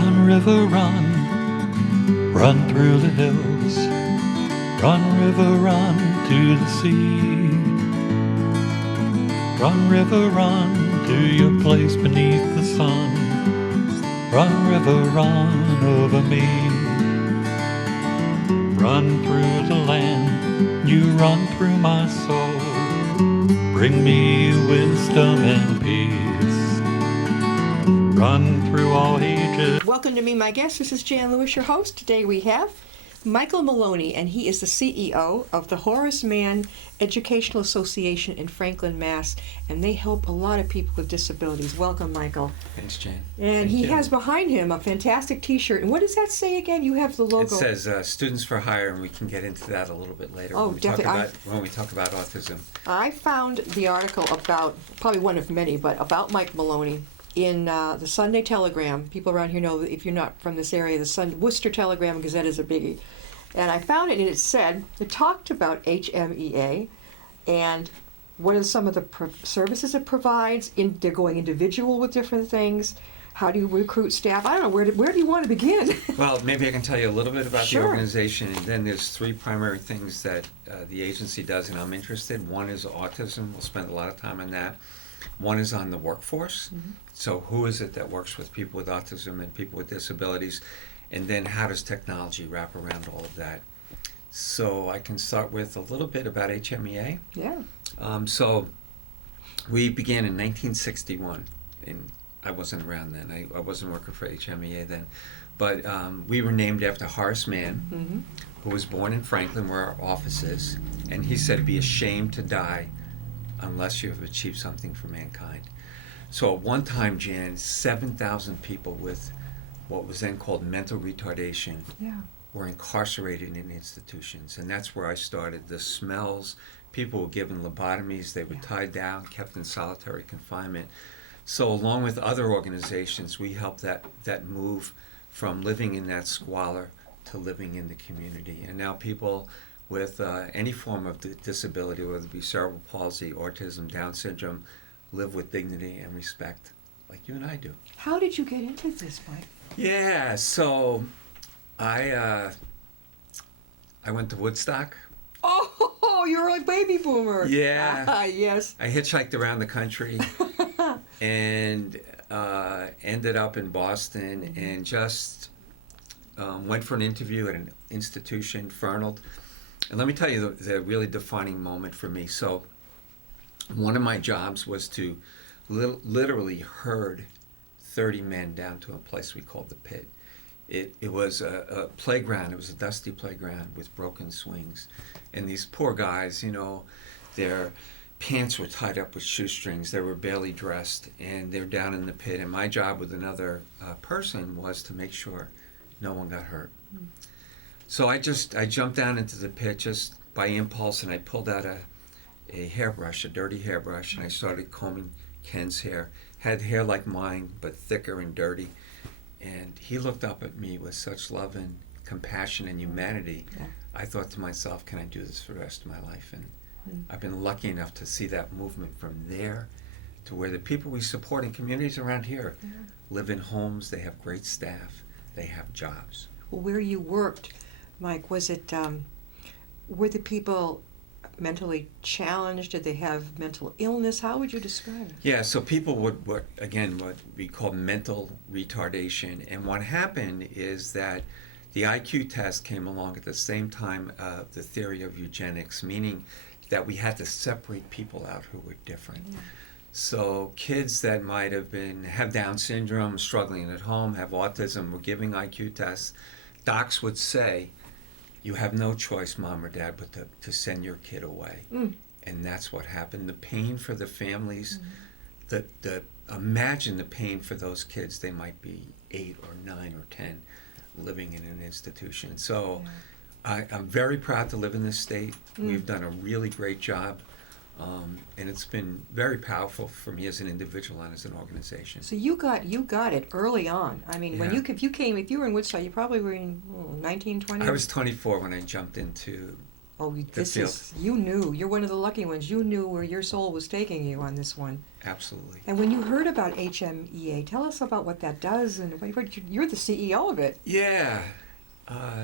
Run, river, run, run through the hills. Run, river, run to the sea. Run, river, run to your place beneath the sun. Run, river, run over me. Run through the land, you run through my soul. Bring me wisdom and peace. Run through all ages. Welcome to Meet My Guest. This is Jan Lewis, your host. Today we have Michael Maloney, and he is the CEO of the Horace Mann Educational Association in Franklin, Mass., and they help a lot of people with disabilities. Welcome, Michael. Thanks, Jane. And he has behind him a fantastic T-shirt. And what does that say again? You have the logo. It says Students for Hire, and we can get into that a little bit later Definitely. when we talk about autism. I found the article about, probably one of many, but about Mike Maloney in the Sunday Telegram. People around here know, if you're not from this area, the Worcester Telegram and Gazette is a biggie. And I found it, and it talked about HMEA and what are some of the services it provides. They're going individual with different things. How do you recruit staff? I don't know, where do you want to begin? Well, maybe I can tell you a little bit about Sure. the organization, and then there's three primary things that the agency does, and I'm interested. One is autism. We'll spend a lot of time on that. One is on the workforce. Mm-hmm. So who is it that works with people with autism and people with disabilities? And then how does technology wrap around all of that? So I can start with a little bit about HMEA. Yeah. So we began in 1961, and I wasn't around then. I wasn't working for HMEA then. But we were named after Horace Mann, mm-hmm. who was born in Franklin, where our office is. And he said, "Be ashamed to die unless you have achieved something for mankind." So at one time, Jan, 7,000 people with what was then called mental retardation were incarcerated in institutions. And that's where I started. The smells, people were given lobotomies, they were tied down, kept in solitary confinement. So along with other organizations, we helped that move from living in that squalor to living in the community. And now people with any form of disability, whether it be cerebral palsy, autism, Down syndrome, live with dignity and respect like you and I do. How did you get into this, Mike? Yeah, so I went to Woodstock. Oh, you're a baby boomer. Yeah. Yes. I hitchhiked around the country and ended up in Boston and just went for an interview at an institution, Fernald. And let me tell you the really defining moment for me. So one of my jobs was to literally herd 30 men down to a place we called the Pit. It was a playground. It was a dusty playground with broken swings. And these poor guys, their pants were tied up with shoestrings. They were barely dressed, and they're down in the pit. And my job with another person was to make sure no one got hurt. Mm. So I jumped down into the pit just by impulse, and I pulled out a hairbrush, a dirty hairbrush, and I started combing Ken's hair. Had hair like mine, but thicker and dirty. And he looked up at me with such love and compassion and humanity. Yeah. I thought to myself, can I do this for the rest of my life? And I've been lucky enough to see that movement from there to where the people we support in communities around here live in homes, they have great staff, they have jobs. Well, where you worked, Mike, was it, were the people mentally challenged? Did they have mental illness? How would you describe it? Yeah, so people would what we call mental retardation. And what happened is that the IQ test came along at the same time of the theory of eugenics, meaning that we had to separate people out who were different. Yeah. So kids that might have Down syndrome, struggling at home, have autism, were giving IQ tests. Docs would say, you have no choice, Mom or Dad, but to send your kid away. Mm. And that's what happened. The pain for the families, imagine the pain for those kids. They might be 8 or 9 or 10 living in an institution. So I'm very proud to live in this state. We've done a really great job. And it's been very powerful for me as an individual and as an organization. So you got it early on. I mean, if you were in Woodstock, you probably were in 1920. I was 24 when I jumped into Oh, this field. is, you knew. You're one of the lucky ones. You knew where your soul was taking you on this one. Absolutely. And when you heard about HMEA, tell us about what that does. And you're the CEO of it. Yeah.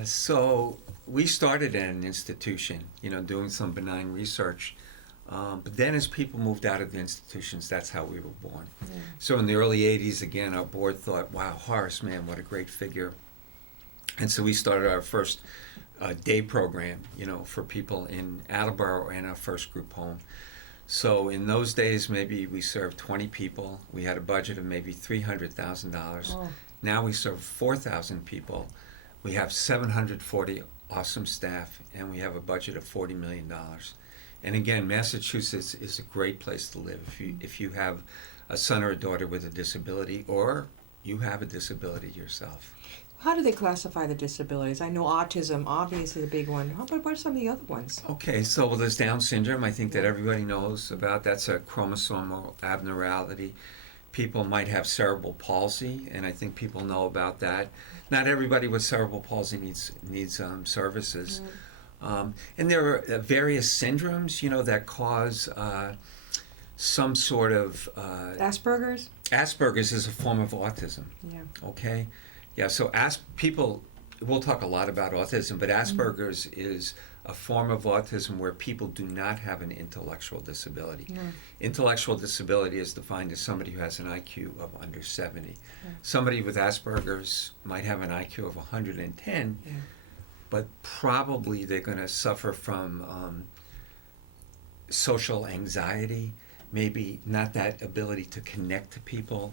So we started at an institution, doing some benign research. But then as people moved out of the institutions, that's how we were born. Yeah. So in the early 80s, again, our board thought, wow, Horace Mann, what a great figure. And so we started our first day program, for people in Attleboro and our first group home. So in those days, maybe we served 20 people. We had a budget of maybe $300,000. Oh. Now we serve 4,000 people. We have 740 awesome staff, and we have a budget of $40 million. And again, Massachusetts is a great place to live if you have a son or a daughter with a disability, or you have a disability yourself. How do they classify the disabilities? I know autism, obviously, is a big one. But what are some of the other ones? Okay, so there's Down syndrome, I think that everybody knows about. That's a chromosomal abnormality. People might have cerebral palsy, and I think people know about that. Not everybody with cerebral palsy needs services. And there are various syndromes, that cause some sort of... Asperger's? Asperger's is a form of autism. Yeah. Okay? Yeah, so we'll talk a lot about autism, but Asperger's is a form of autism where people do not have an intellectual disability. Yeah. Intellectual disability is defined as somebody who has an IQ of under 70. Yeah. Somebody with Asperger's might have an IQ of 110, but probably they're going to suffer from social anxiety, maybe not that ability to connect to people.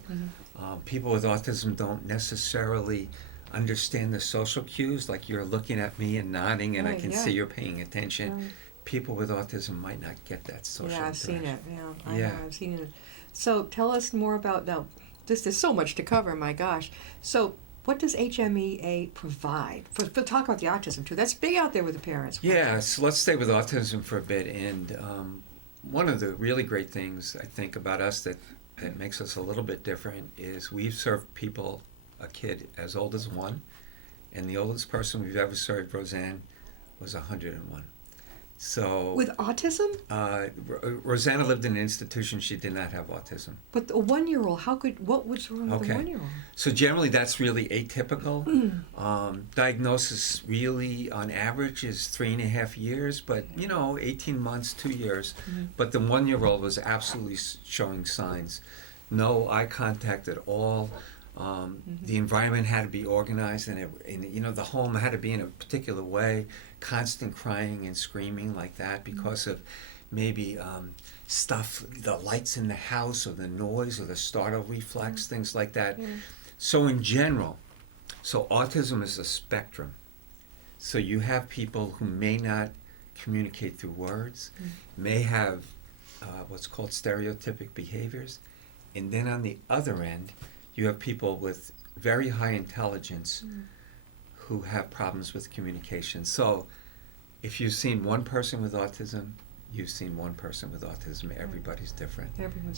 People with autism don't necessarily understand the social cues, like you're looking at me and nodding and I can see you're paying attention. Right. People with autism might not get that social Yeah, I've seen it. interaction. I know, I've seen it. So tell us more about, now, there's so much to cover, my gosh. So what does HMEA provide? We'll talk about the autism too. That's big out there with the parents. Yeah, so let's stay with autism for a bit. And one of the really great things I think about us that makes us a little bit different is we've served a kid as old as 1, and the oldest person we've ever served, Roseanne, was 101. So With autism? Rosanna lived in an institution. She did not have autism. But a 1-year-old, what was wrong with a 1-year-old? So generally that's really atypical. Diagnosis really on average is 3.5 years, but 18 months, 2 years. But the 1-year-old was absolutely showing signs. No eye contact at all. The environment had to be organized, and the home had to be in a particular way. Constant crying and screaming like that because of maybe the lights in the house, or the noise, or the startle reflex, things like that. So in general, autism is a spectrum. So you have people who may not communicate through words, may have what's called stereotypic behaviors, and then on the other end, you have people with very high intelligence who have problems with communication. So if you've seen one person with autism, you've seen one person with autism. Everybody's different.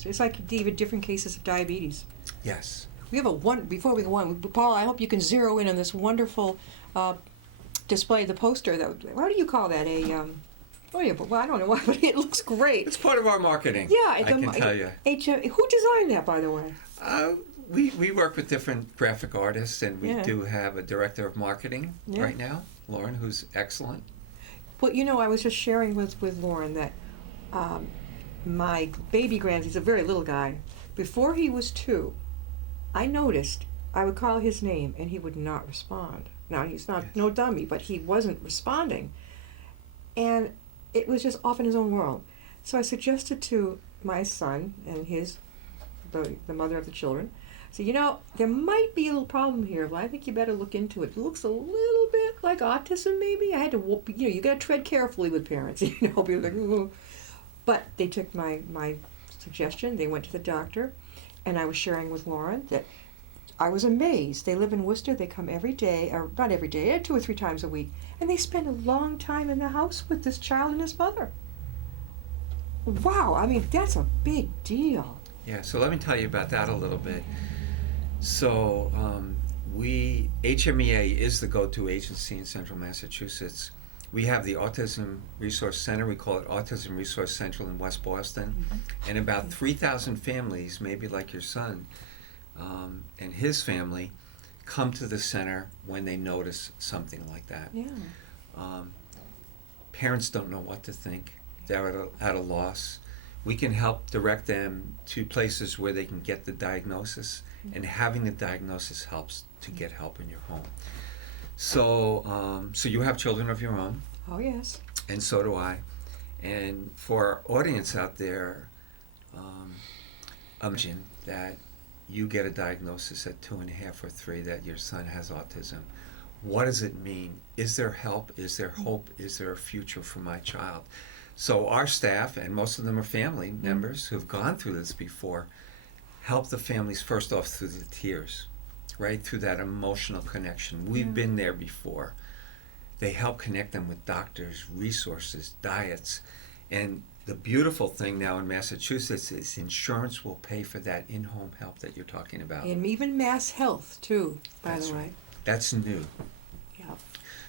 It's like even different cases of diabetes. Yes. We have before we go on, Paul, I hope you can zero in on this wonderful display, the poster. What do you call that? Well, I don't know why, but it looks great. It's part of our marketing. Yeah, I can tell you. Who designed that, by the way? We work with different graphic artists, and we do have a director of marketing right now, Lauren, who's excellent. Well, I was just sharing with Lauren that my baby he's a very little guy. Before he was 2, I noticed I would call his name and he would not respond. Now, he's not no dummy, but he wasn't responding. And it was just off in his own world. So I suggested to my son and the mother of the children, so, there might be a little problem here, but I think you better look into it. It looks a little bit like autism, maybe. I had to, you got to tread carefully with parents, people like, ooh. But they took my suggestion. They went to the doctor, and I was sharing with Lauren that I was amazed. They live in Worcester. They come every day, or not every day, 2 or 3 times a week, and they spend a long time in the house with this child and his mother. Wow, I mean, that's a big deal. Yeah, so let me tell you about that a little bit. So HMEA is the go-to agency in Central Massachusetts. we have the Autism Resource Center. We call it Autism Resource Central in West Boston. And about 3,000 families, maybe like your son and his family, come to the center when they notice something like that. Yeah. Parents don't know what to think. They're at a loss. We can help direct them to places where they can get the diagnosis, and having the diagnosis helps to get help in your home. So, so you have children of your own, Oh, yes. and so do I. And for our audience out there, imagine that you get a diagnosis at 2.5 or 3 that your son has autism. What does it mean? Is there help? Is there hope? Is there a future for my child? So our staff, and most of them are family members who've gone through this before, help the families first off through the tears, right? Through that emotional connection. We've been there before. They help connect them with doctors, resources, diets. And the beautiful thing now in Massachusetts is insurance will pay for that in-home help that you're talking about. And even Mass Health, too, by That's the way. right. That's new. Yeah.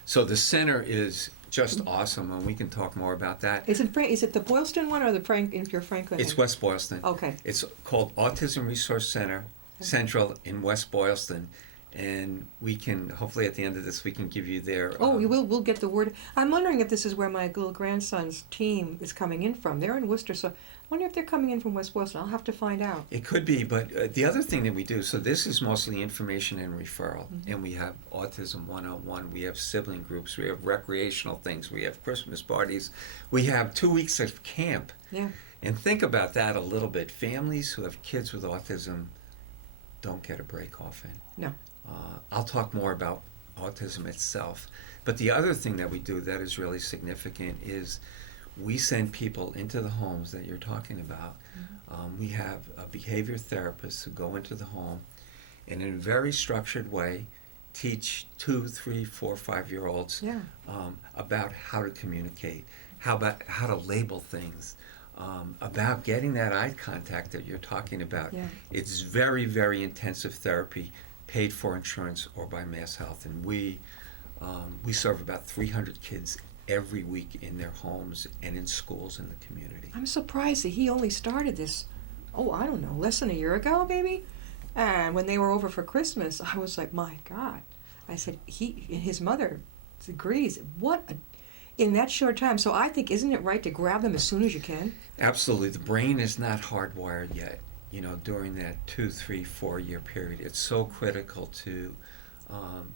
So the center is just awesome, and we can talk more about that. Is it the Boylston one or the Franklin? It's West Boylston. Okay. It's called Autism Resource Center Central in West Boylston, and we can hopefully at the end of this we can give you their. Oh, you will. We'll get the word. I'm wondering if this is where my little grandson's team is coming in from. They're in Worcester, so I wonder if they're coming in from West Boylston. I'll have to find out. It could be, but the other thing that we do, so this is mostly information and referral, and we have Autism 101, we have sibling groups, we have recreational things, we have Christmas parties, we have 2 weeks of camp. Yeah. And think about that a little bit. Families who have kids with autism don't get a break often. No. I'll talk more about autism itself. But the other thing that we do that is really significant is we send people into the homes that you're talking about. We have behavior therapists who go into the home and in a very structured way teach 2, 3, 4, 5-year-olds Yeah. about how to communicate, how to label things, about getting that eye contact that you're talking about. Yeah. It's very, very intensive therapy, paid for insurance or by Mass Health, and we serve about 300 kids every week in their homes and in schools in the community. I'm surprised that he only started this, I don't know, less than a year ago, maybe? And when they were over for Christmas, I was like, my God. I said, his mother agrees. In that short time. So I think, isn't it right to grab them as soon as you can? Absolutely. The brain is not hardwired yet, during that 2, 3, 4-year period. It's so critical to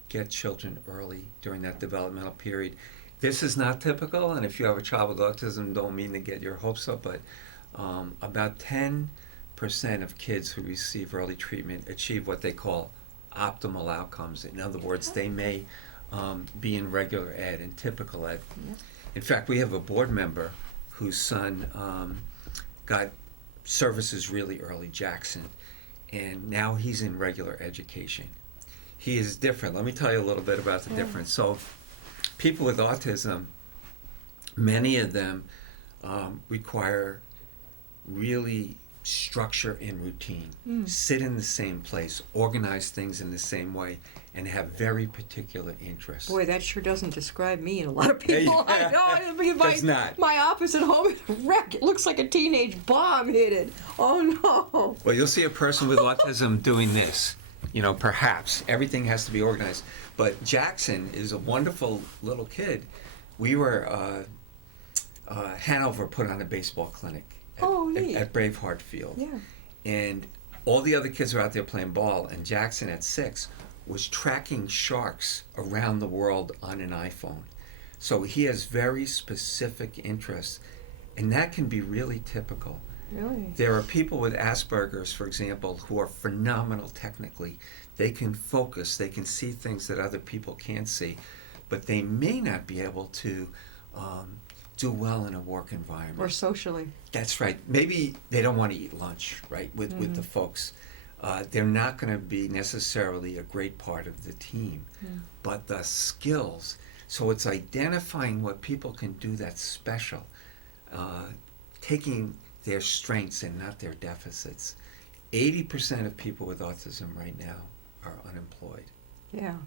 get children early during that developmental period. This is not typical, and if you have a child with autism, don't mean to get your hopes up, but about 10% of kids who receive early treatment achieve what they call optimal outcomes. In other words, they may be in regular ed and typical ed. Yeah. In fact, we have a board member whose son got services really early, Jackson, and now he's in regular education. He is different. Let me tell you a little bit about the difference. So people with autism, many of them require really structure and routine, sit in the same place, organize things in the same way, and have very particular interests. Boy, that sure doesn't describe me and a lot of people I know. Does not. My office at home is a wreck. It looks like a teenage bomb hit it. Oh, no. Well, you'll see a person with autism doing this. Perhaps. Everything has to be organized. But Jackson is a wonderful little kid. We were, Hanover put on a baseball clinic at Braveheart Field. Yeah. And all the other kids were out there playing ball, and Jackson at 6 was tracking sharks around the world on an iPhone. So he has very specific interests, and that can be really typical. Really? There are people with Asperger's, for example, who are phenomenal technically. They can focus, they can see things that other people can't see, but they may not be able to do well in a work environment. Or socially. That's right. Maybe they don't want to eat lunch, right, with the folks. They're not going to be necessarily a great part of the team, but the skills. So it's identifying what people can do that's special, taking their strengths and not their deficits. 80% of people with autism right now are unemployed. Yeah.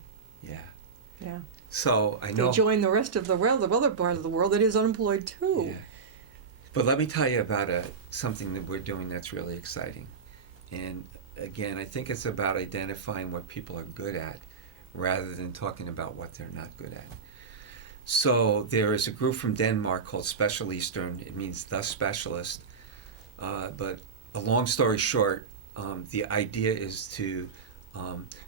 Yeah. Yeah. So I know. They join the rest of the world, the other part of the world that is unemployed too. Yeah. But let me tell you about something that we're doing that's really exciting. And again, I think it's about identifying what people are good at rather than talking about what they're not good at. So there is a group from Denmark called Special Eastern. It means the specialist. But a long story short, the idea is to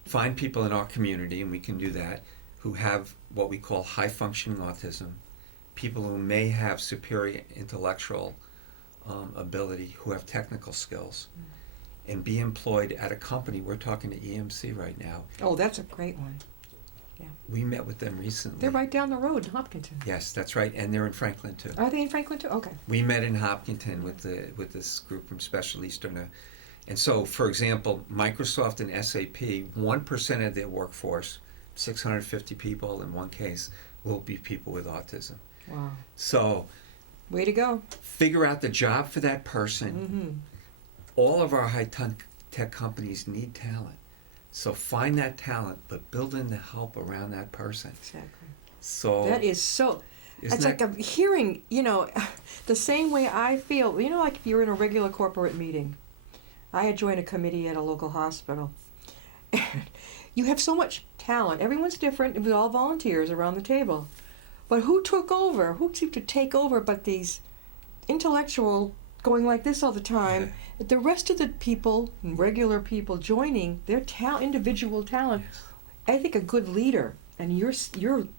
find people in our community, and we can do that, who have what we call high functioning autism, people who may have superior intellectual ability, who have technical skills, and be employed at a company. We're talking to EMC right now. Oh, that's a great one. We met with them recently. They're right down the road in Hopkinton. Yes, that's right, and they're in Franklin too. Are they in Franklin too? Okay. We met in Hopkinton with this group from Special Eastern, and so, for example, Microsoft and SAP, 1% of their workforce, 650 people in one case, will be people with autism. Wow. So, way to go. Figure out the job for that person. Mm-hmm. All of our high-tech companies need talent. So find that talent, but build in the help around that person. Exactly. So that is so. isn't It's like I'm hearing, the same way I feel. Like if you're in a regular corporate meeting. I had joined a committee at a local hospital. And you have so much talent. Everyone's different. It was all volunteers around the table. But who took over? Who seemed to take over but these intellectual going like this all the time? Yeah. The rest of the people, regular people joining their individual talent. Yes. I think a good leader, and you're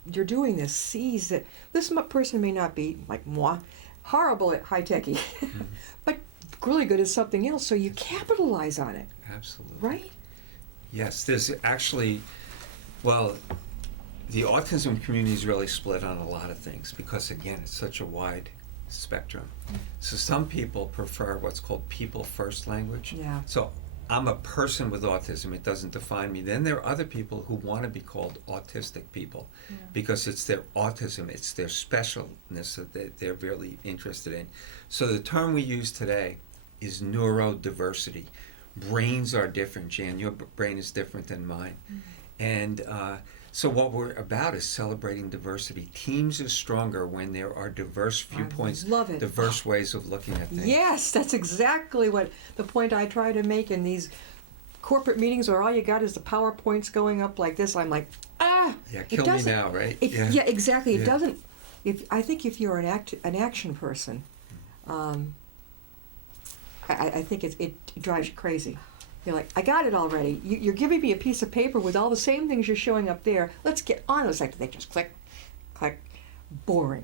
doing this, sees that this person may not be like moi, horrible at high techie, but really good at something else. So you capitalize on it. Absolutely. Right? Yes, there's actually, well, the autism community is really split on a lot of things because, again, it's such a wide spectrum. So some people prefer what's called people first language. Yeah. So I'm a person with autism. It doesn't define me. Then there are other people who want to be called autistic people because it's their autism, it's their specialness that they're really interested in. So the term we use today is neurodiversity. Brains are different, Jan. Your brain is different than mine. And so what we're about is celebrating diversity. Teams are stronger when there are diverse viewpoints, love it. diverse ways of looking at things. Yes, that's exactly what the point I try to make in these corporate meetings where all you got is the PowerPoints going up like this. I'm like, Yeah, kill me now, right? Yeah, exactly. Yeah. It doesn't. I think if you're an action person, I think it drives you crazy. You're like, I got it already. You're giving me a piece of paper with all the same things you're showing up there. Let's get on. It's like they just click, click, boring.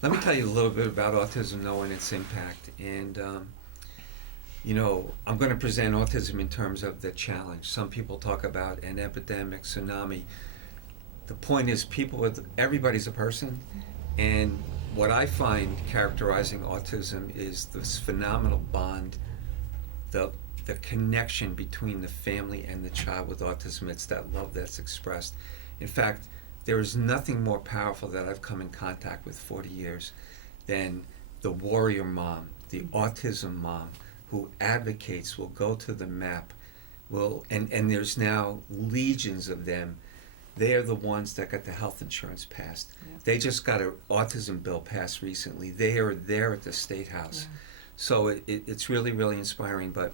Let me tell you a little bit about autism, though, and its impact. And, I'm going to present autism in terms of the challenge. Some people talk about an epidemic, tsunami. The point is, everybody's a person. And what I find characterizing autism is this phenomenal bond, the connection between the family and the child with autism. It's that love that's expressed. In fact, there is nothing more powerful that I've come in contact with 40 years than the warrior mom, the autism mom, who advocates, will go to the map, and there's now legions of them. They are the ones that got the health insurance passed. Yeah. They just got an autism bill passed recently. They are there at the State House. Yeah. So it's really, really inspiring. But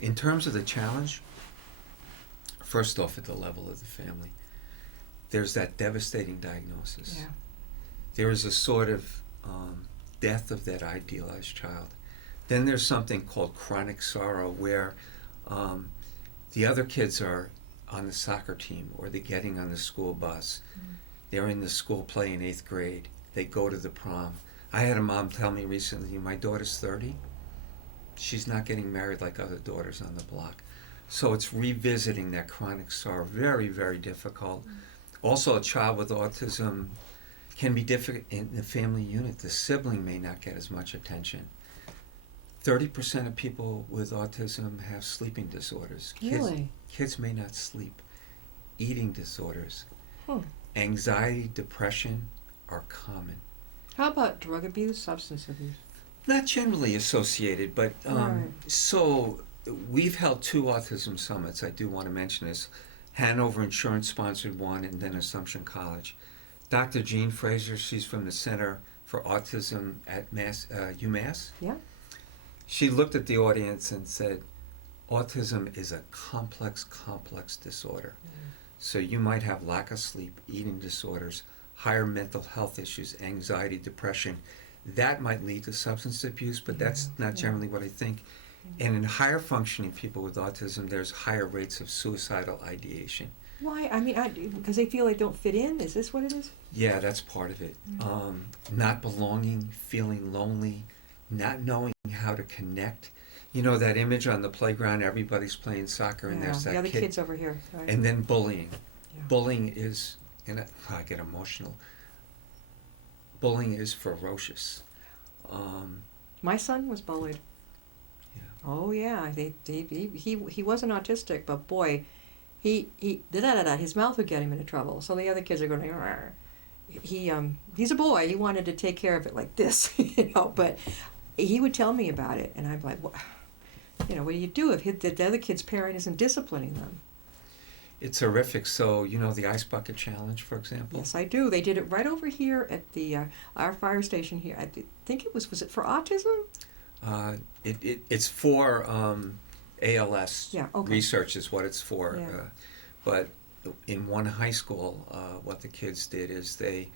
in terms of the challenge, first off, at the level of the family, there's that devastating diagnosis. Yeah. There is a sort of death of that idealized child. Then there's something called chronic sorrow where the other kids are on the soccer team or they're getting on the school bus. They're in the school play in 8th grade. They go to the prom. I had a mom tell me recently, my daughter's 30. She's not getting married like other daughters on the block. So it's revisiting that chronic sorrow. Very, very difficult. Also, a child with autism can be difficult in the family unit. The sibling may not get as much attention. 30% of people with autism have sleeping disorders. Really? Kids may not sleep. Eating disorders. Hmm. Anxiety, depression are common. How about drug abuse, substance abuse? Not generally associated, but Right. so we've held 2 autism summits. I do want to mention this. Hanover Insurance sponsored one, and then Assumption College. Dr. Jean Fraser, she's from the Center for Autism at UMass. Yeah. She looked at the audience and said, autism is a complex disorder. So you might have lack of sleep, eating disorders, higher mental health issues, anxiety, depression. That might lead to substance abuse, but that's not generally what I think. And in higher functioning people with autism, there's higher rates of suicidal ideation. Why? I mean, because they feel they don't fit in? Is this what it is? Yeah, that's part of it. Not belonging, feeling lonely, not knowing how to connect. You know that image on the playground, everybody's playing soccer and there's that the other kid. kids over here. Right? And then bullying. Yeah. Bullying is, and I get emotional, bullying is ferocious. My son was bullied. Yeah. Oh yeah, he wasn't autistic, but boy, his mouth would get him into trouble. So the other kids are going, "Arr." He's a boy. He wanted to take care of it like this, you know. But he would tell me about it, and I'm like, what do you do if the other kid's parent isn't disciplining them? It's horrific. So, you know the Ice Bucket Challenge, for example? Yes, I do. They did it right over here at the our fire station here. I think it was it for autism? It's for ALS. Yeah, okay. Research is what it's for. Yeah. But in one high school, what the kids did is they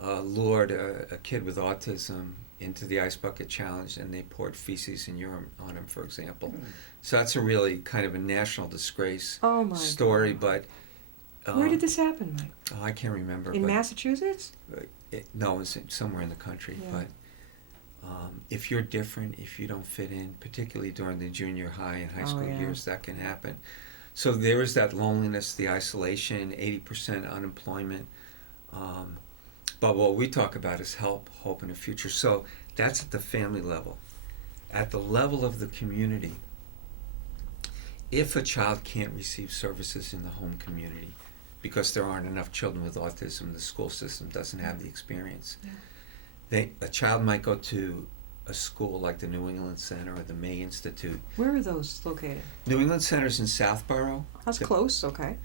lured a kid with autism into the Ice Bucket Challenge, and they poured feces and urine on him, for example. So that's a really kind of a national disgrace story. God. But Where did this happen, Mike? Oh, I can't remember. In but Massachusetts? No, it's somewhere in the country. Yeah. But if you're different, if you don't fit in, particularly during the junior high and high school years, that can happen. So there is that loneliness, the isolation, 80% unemployment. But what we talk about is help, hope, and a future. So that's at the family level. At the level of the community, if a child can't receive services in the home community because there aren't enough children with autism, the school system doesn't have the experience. Yeah. A child might go to a school like the New England Center or the May Institute. Where are those located? New England Center's in Southborough. That's close, okay.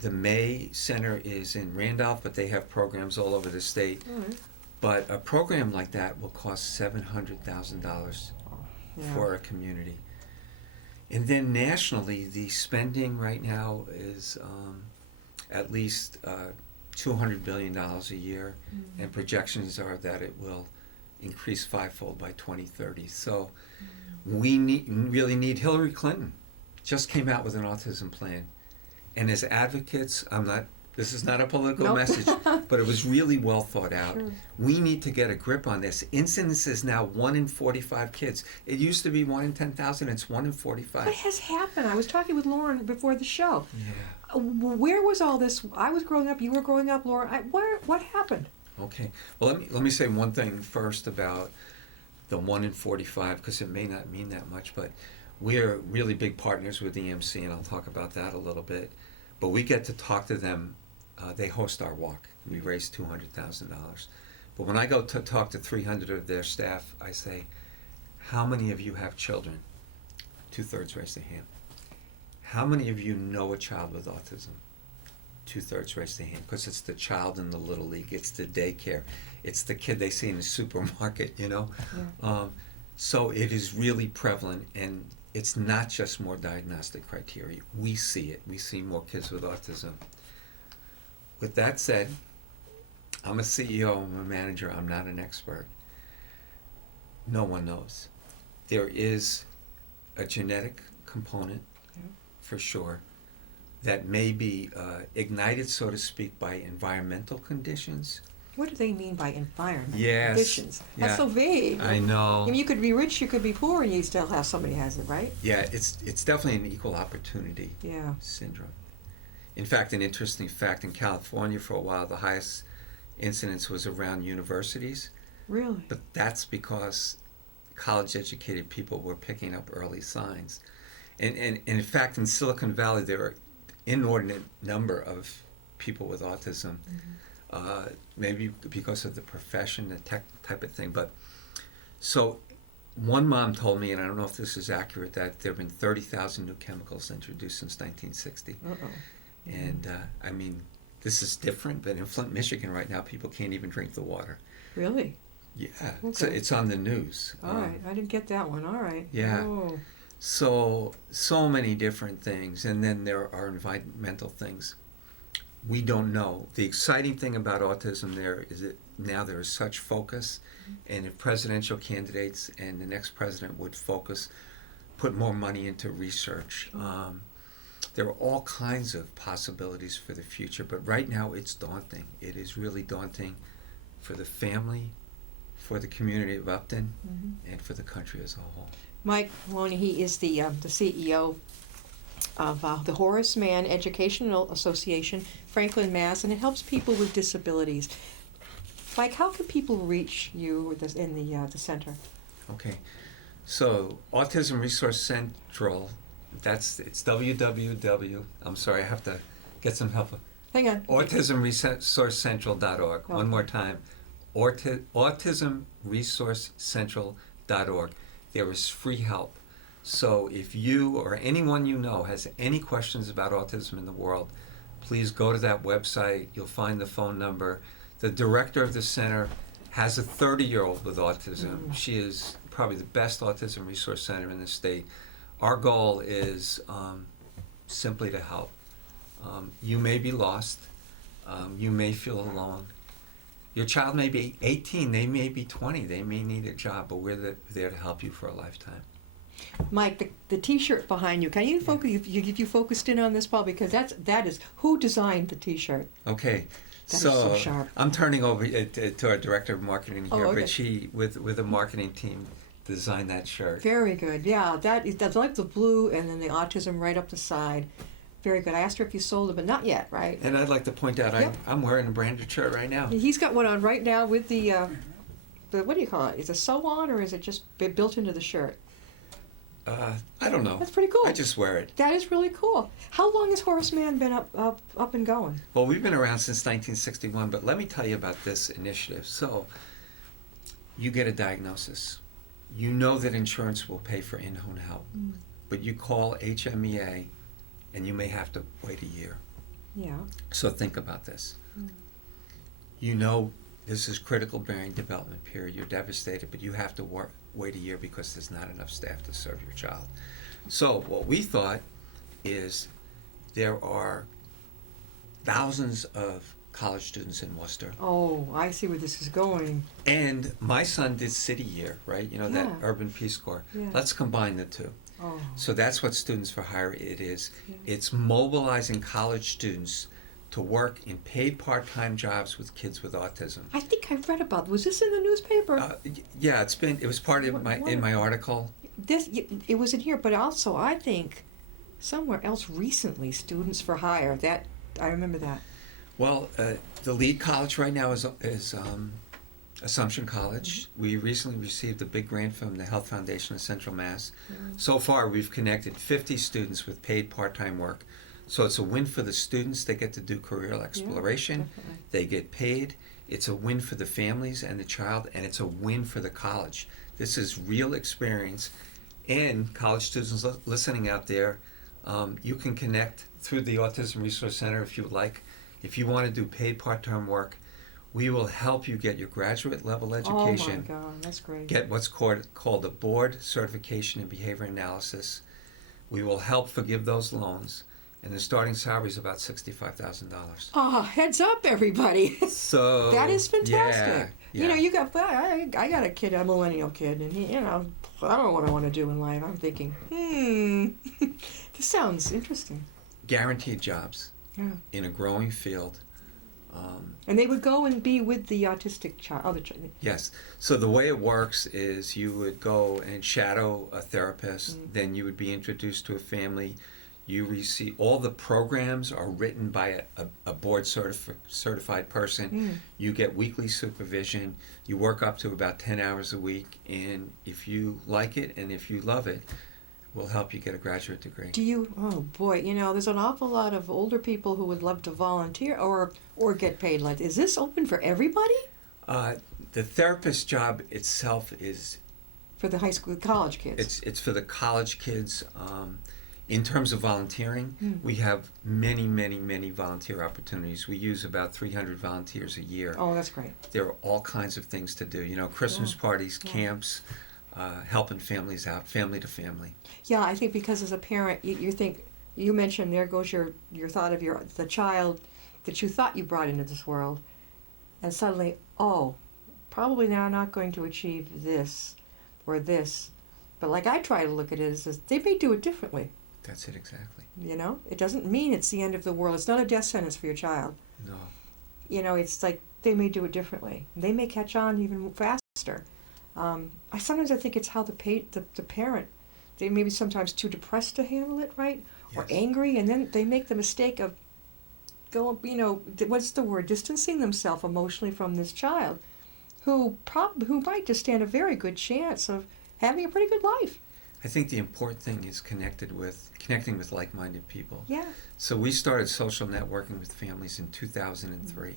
The May Center is in Randolph, but they have programs all over the state. Right. But a program like that will cost $700,000 for a community. And then nationally, the spending right now is at least $200 billion a year, and projections are that it will increase fivefold by 2030. So we really need. Hillary Clinton just came out with an autism plan. And as advocates, this is not a political message, but it was really well thought out. Sure. We need to get a grip on this. Incidence is now 1 in 45 kids. It used to be 1 in 10,000, it's 1 in 45. What has happened? I was talking with Lauren before the show. Yeah. Where was all this? I was growing up, you were growing up, Lauren. What happened? Okay. Well, let me say one thing first about the 1 in 45, because it may not mean that much, but we're really big partners with EMC, and I'll talk about that a little bit. But we get to talk to them. They host our walk. We raise $200,000. But when I go to talk to 300 of their staff, I say, how many of you have children? 2/3 raise their hand. How many of you know a child with autism? 2/3 raise their hand, because it's the child in the Little League. It's the daycare. It's the kid they see in the supermarket, you know? Yeah. So it is really prevalent, and it's not just more diagnostic criteria. We see it. We see more kids with autism. With that said, I'm a CEO, I'm a manager, I'm not an expert. No one knows. There is a genetic component, for sure, that may be ignited, so to speak, by environmental conditions. What do they mean by environmental conditions? That's so vague. I know. I mean, you could be rich, you could be poor, and you still have somebody who has it, right? Yeah, it's definitely an equal opportunity syndrome. In fact, an interesting fact, in California for a while, the highest incidence was around universities. Really? But that's because college-educated people were picking up early signs. And in fact, in Silicon Valley, there are inordinate number of people with autism, maybe because of the profession, the tech type of thing. But so one mom told me, and I don't know if this is accurate, that there have been 30,000 new chemicals introduced since 1960. And I mean, this is different, but in Flint, Michigan right now, people can't even drink the water. Really? Yeah, Okay. it's on the news. All right. I didn't get that one. All right. Yeah. Oh. So many different things, and then there are environmental things. We don't know. The exciting thing about autism there is that now there is such focus, and if presidential candidates and the next president would focus, put more money into research, there are all kinds of possibilities for the future, but right now it's daunting. It is really daunting for the family, for the community of Upton, and for the country as a whole. Mike Maloney, he is the CEO of the Horace Mann Educational Association, Franklin, Mass., and it helps people with disabilities. Mike, how can people reach you in the center? Okay, so Autism Resource Central, it's www. I'm sorry, I have to get some help. Hang on. AutismResourceCentral.org. One more time, AutismResourceCentral.org. There is free help. So if you or anyone you know has any questions about autism in the world, please go to that website. You'll find the phone number. The director of the center has a 30-year-old with autism. She is probably the best autism resource center in the state. Our goal is simply to help. You may be lost. You may feel alone. Your child may be 18, they may be 20, they may need a job, but we're there to help you for a lifetime. Mike, the T-shirt behind you. Can you focus? You focused in on this, Paul, because that is who designed the T-shirt. Okay, That is so sharp. I'm turning over to our director of marketing here, okay. but she, with a marketing team, designed that shirt. Very good. Yeah, that's like the blue and then the autism right up the side. Very good. I asked her if you sold it, but not yet, right? And I'd like to point out, Yep. I'm wearing a branded shirt right now. He's got one on right now with the what do you call it? Is it sew-on or is it just built into the shirt? I don't know. That's pretty cool. I just wear it. That is really cool. How long has Horace Mann been up and going? Well, we've been around since 1961, but let me tell you about this initiative. So, you get a diagnosis. You know that insurance will pay for in-home help, but you call HMEA, and you may have to wait a year. Yeah. So think about this. You know this is critical brain development period. You're devastated, but you have to wait a year because there's not enough staff to serve your child. So what we thought is there are thousands of college students in Worcester. Oh, I see where this is going. And my son did City Year, right? You know, that Yeah. Urban Peace Corps. Yeah. Let's combine the two. Oh. So that's what Students for Hire it is. Yeah. It's mobilizing college students to work in paid part-time jobs with kids with autism. I think I read about. Was this in the newspaper? Yeah, it was part of in my article. It was in here, but also I think somewhere else recently, Students for Hire. That I remember that. Well, the lead college right now is Assumption College. We recently received a big grant from the Health Foundation of Central Mass. So far, we've connected 50 students with paid part-time work. So it's a win for the students. They get to do career exploration. Definitely. They get paid. It's a win for the families and the child, and it's a win for the college. This is real experience. And college students listening out there, you can connect through the Autism Resource Center if you would like. If you want to do paid part-time work, we will help you get your graduate level education. Oh my God, that's great. Get what's called a board certification in behavior analysis. We will help forgive those loans. And the starting salary is about $65,000. Oh, heads up, everybody. So That is fantastic. Yeah. You know, you got. I got a kid, a millennial kid, and he, I don't know what I want to do in life. I'm thinking, this sounds interesting. Guaranteed jobs Yeah. in a growing field. And they would go and be with the autistic child. Yes. So the way it works is you would go and shadow a therapist. Then you would be introduced to a family. You receive all the programs are written by a board certified person. You get weekly supervision. You work up to about 10 hours a week, and if you like it and if you love it, we'll help you get a graduate degree. Do you? Oh boy, you know, there's an awful lot of older people who would love to volunteer or get paid. Like, is this open for everybody? The therapist job itself is For the high school, college kids. it's for the college kids. In terms of volunteering, we have many volunteer opportunities. We use about 300 volunteers a year. Oh, that's great. There are all kinds of things to do. You know, Christmas parties, camps, helping families out, family to family. Yeah, I think because as a parent, you think, you mentioned there goes your thought of the child that you thought you brought into this world, and suddenly, oh, probably they're not going to achieve this or this. But like I try to look at it as they may do it differently. That's it exactly. You know, it doesn't mean it's the end of the world. It's not a death sentence for your child. No. You know, it's like they may do it differently. They may catch on even faster. I sometimes think it's how the parent, they may be sometimes too depressed to handle it right, or angry, and then they make the mistake of going, you know, what's the word, distancing themselves emotionally from this child, who might just stand a very good chance of having a pretty good life. I think the important thing is connecting with like-minded people. Yeah. So we started social networking with families in 2003.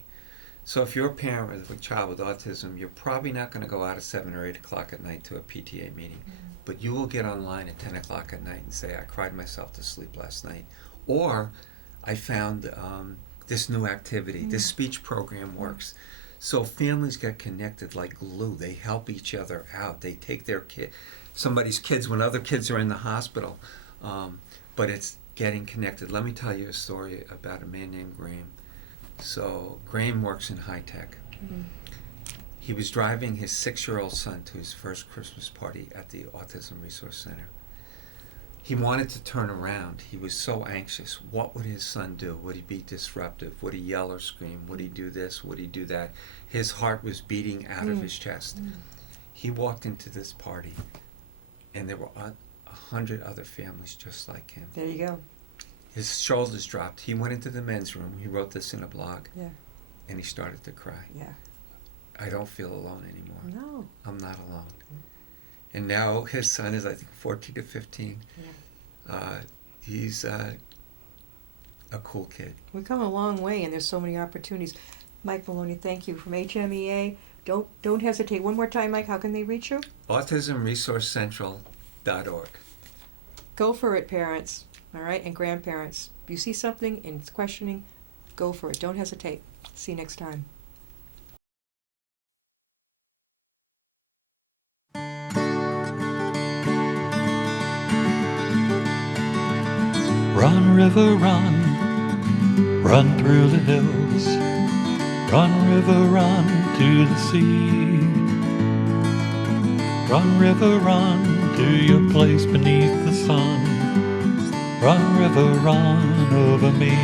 So if you're a parent with a child with autism, you're probably not going to go out at 7 or 8 o'clock at night to a PTA meeting. But you will get online at 10 o'clock at night and say, I cried myself to sleep last night. Or I found this new activity, this speech program works. So families get connected like glue. They help each other out. They take their somebody's kids when other kids are in the hospital. But it's getting connected. Let me tell you a story about a man named Graham. So Graham works in high tech. He was driving his 6-year-old son to his first Christmas party at the Autism Resource Center. He wanted to turn around. He was so anxious. What would his son do? Would he be disruptive? Would he yell or scream? Would he do this? Would he do that? His heart was beating out of his chest. He walked into this party, and there were 100 other families just like him. There you go. His shoulders dropped. He went into the men's room. He wrote this in a blog. Yeah. And he started to cry. Yeah. I don't feel alone anymore. No. I'm not alone. And now his son is, I think, 14 to 15. Yeah. He's a cool kid. We've come a long way, and there's so many opportunities. Mike Maloney, thank you. From HMEA, don't hesitate. One more time, Mike, how can they reach you? AutismResourceCentral.org. Go for it, parents, all right, and grandparents. If you see something and it's questioning, go for it. Don't hesitate. See you next time. Run, river, run, run through the hills. Run, river, run to the sea. Run, river, run to your place beneath the sun. Run, river, run over me.